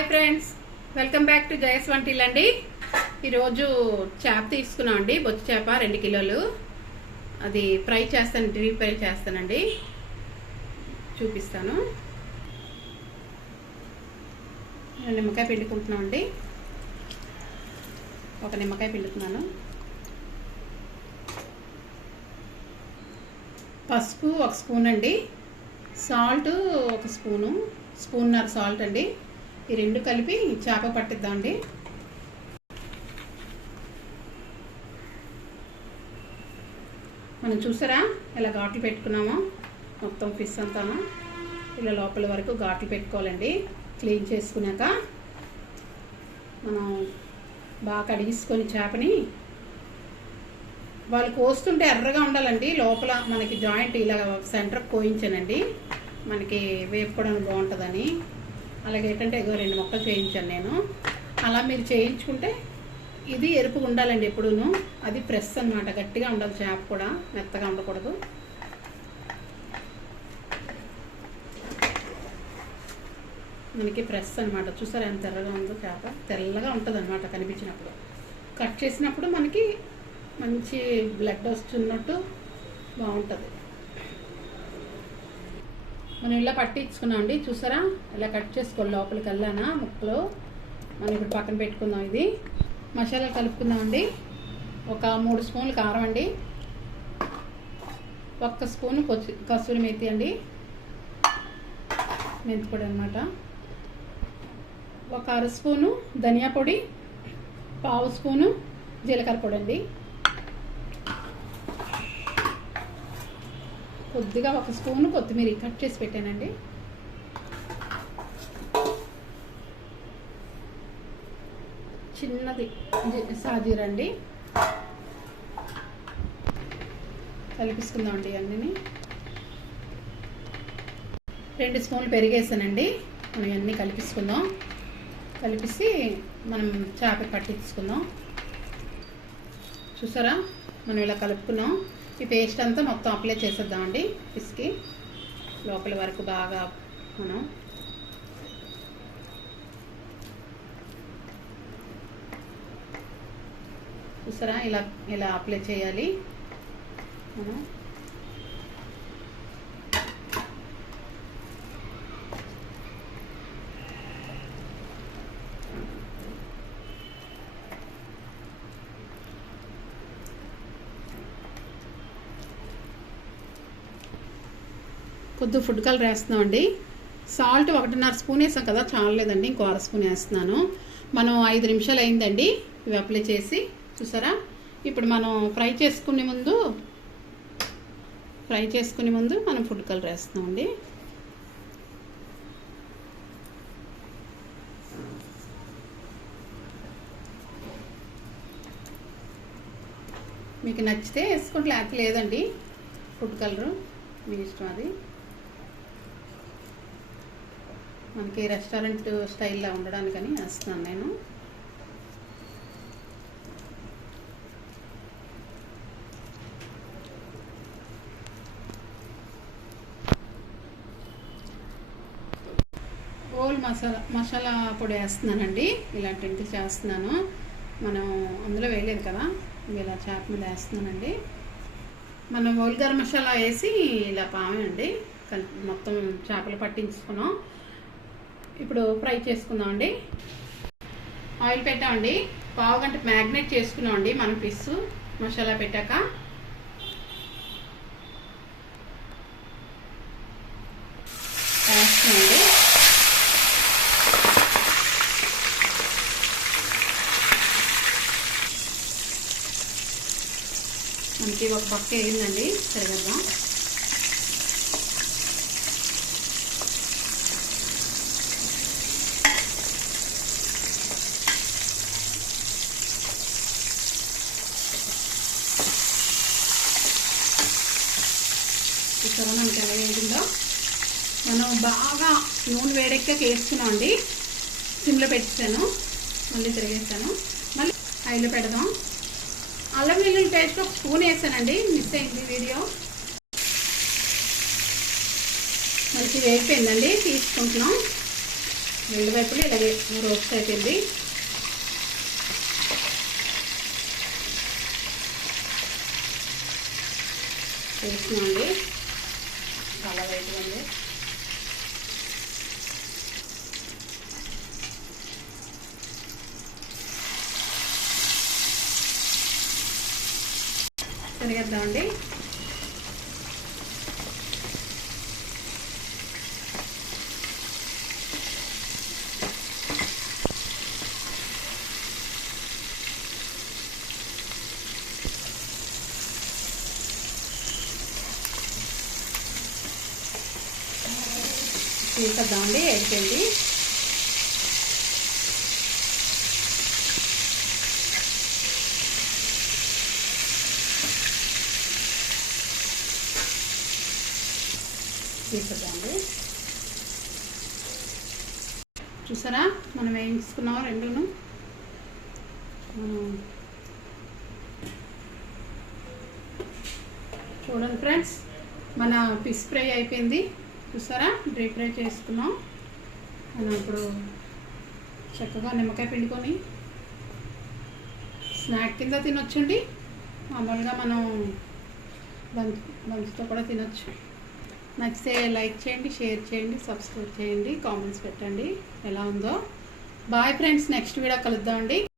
Hi friends, welcome back to జయ స్వంటిల్ అండి. ఈరోజు చేప తీసుకున్నాం అండి, బొచ్చు చేప 2 కిలోలు. అది ఫ్రై చేస్తాను, డీప్ ఫ్రై చేస్తానండి, చూపిస్తాను. నిమ్మకాయ పిండుకుంటున్నాం అండి, ఒక నిమ్మకాయ పిండుతున్నాను. పసుపు 1 స్పూన్ అండి, సాల్ట్ 1 స్పూను, స్పూన్నర సాల్ట్ అండి. ఈ 2 కలిపి చేప పట్టిద్దామండి. మనం చూసారా ఇలా ఘాట్లు పెట్టుకున్నామో, మొత్తం ఫిష్ అంతా ఇలా లోపల వరకు ఘాట్లు పెట్టుకోవాలండి. క్లీన్ చేసుకున్నాక మనం బాగా కడిగించుకొని చేపని వాళ్ళు కోస్తుంటే ఎర్రగా ఉండాలండి. లోపల మనకి జాయింట్ ఇలా సెంటర్కి కోయించానండి, మనకి వేపుకోవడానికి బాగుంటుందని. అలాగే ఏంటంటే 2 ముక్కలు చేయించాను నేను. అలా మీరు చేయించుకుంటే ఇది ఎరుపుగా ఉండాలండి ఎప్పుడూను. అది ప్రెస్ అనమాట, గట్టిగా ఉండాలి చేప కూడా, మెత్తగా ఉండకూడదు. మనకి ప్రెస్ అనమాట. చూసారా ఎంత ఎర్రగా ఉందో చేప, తెల్లగా ఉంటుంది అనమాట కనిపించినప్పుడు. కట్ చేసినప్పుడు మనకి మంచి బ్లడ్ వస్తున్నట్టు బాగుంటుంది. మనం ఇలా పట్టించుకున్నాం అండి, చూసారా ఇలా కట్ చేసుకోవాలి లోపలికి వెళ్ళానా ముక్కలు. మనం ఇప్పుడు పక్కన పెట్టుకుందాం. ఇది మసాలా కలుపుకుందాం అండి. ఒక 3 స్పూన్లు కారం అండి, 1 స్పూను కసూరి మేతి అండి, మెంతి పొడి అనమాట, 1 అర స్పూను ధనియా పొడి, 1/2 స్పూను జీలకర్ర పొడి అండి, కొద్దిగా 1 స్పూను కొత్తిమీర కట్ చేసి పెట్టానండి. చిన్నది సాజీరా అండి. కలిపిసుకుందాం అండి అన్నీ. 2 స్పూన్లు పెరిగేసానండి. మనం ఇవన్నీ కలిపిసుకుందాం. కలిపిసి మనం చేప పట్టించుకుందాం. చూసారా మనం ఇలా కలుపుకున్నాం. ఈ పేస్ట్ అంతా మొత్తం అప్లై చేసేద్దామండి ఫిష్కి లోపల వరకు బాగా. మనం చూసారా ఇలా ఇలా అప్లై చేయాలి మనం. కొద్దిగా ఫుడ్ కలర్ వేస్తున్నామండి. సాల్ట్ 1.5 స్పూన్ వేసాం కదా, చాలలేదండి, ఇంకో 1/2 స్పూన్ వేస్తున్నాను. మనం 5 నిమిషాలు అయిందండి ఇవి అప్లై చేసి. చూసారా ఇప్పుడు మనం ఫ్రై చేసుకునే ముందు మనం ఫుడ్ కలర్ వేస్తున్నామండి. మీకు నచ్చితే వేసుకుంటే, లేదండి ఫుడ్ కలరు మీ ఇష్టం. అది మనకి రెస్టారెంట్ స్టైల్లో ఉండడానికని వేస్తున్నాను నేను. ఓల్ మసాలా పొడి వేస్తున్నానండి. ఇలాంటివి చేస్తున్నాను. మనం అందులో వేయలేదు కదా, ఇలా చేప మీద వేస్తున్నానండి. మనం ఓల్ గరం మసాలా వేసి ఇలా పామండి మొత్తం చేపలు పట్టించుకున్నాం. ఇప్పుడు ఫ్రై చేసుకుందాం అండి. ఆయిల్ పెట్టామండి, 1/2 గంట మ్యాగ్నేట్ చేసుకున్నాం అండి మనం ఫిష్ మసాలా పెట్టాక. వేస్తున్నామండి. మనకి ఒక పక్క వేయిందండి, సరిగద్దాం. చూసారా మనకి ఎలా వేయిందో. మనం బాగా నూనె వేడెక్కాక వేసుకున్నాం అండి. సిమ్లో పెట్టాను, మళ్ళీ తిరిగేసాను. మళ్ళీ హైలో పెడదాం. అల్లం వెల్లుల్లి పేస్ట్ 1 స్పూన్ వేసానండి, మిస్ అయింది వీడియో. మనకి వేగిపోయిందండి, తీసుకుంటున్నాం. రెండు వైపులు ఇలాగే రోస్ట్ అయిపోయింది. వేస్తున్నామండి, చాలా వైట్గా ఉంది. తిరిగేద్దామండి. తీసేద్దామండి, అయిపోయింది. తీసేద్దామండి. చూసారా మనం వేయించుకున్నాం రెండును. చూడండి ఫ్రెండ్స్, మన ఫిష్ ఫ్రై అయిపోయింది. చూసారా, డీప్ ఫ్రై చేసుకున్నాం. మనం ఇప్పుడు చక్కగా నిమ్మకాయ పిండుకొని స్నాక్ కింద తినొచ్చండి. మామూలుగా మనం లంచ్తో కూడా తినొచ్చు. నచ్చితే లైక్ చేయండి, షేర్ చేయండి, సబ్స్క్రైబ్ చేయండి, కామెంట్స్ పెట్టండి ఎలా ఉందో. బాయ్ ఫ్రెండ్స్, నెక్స్ట్ వీడియో కలుద్దామండి.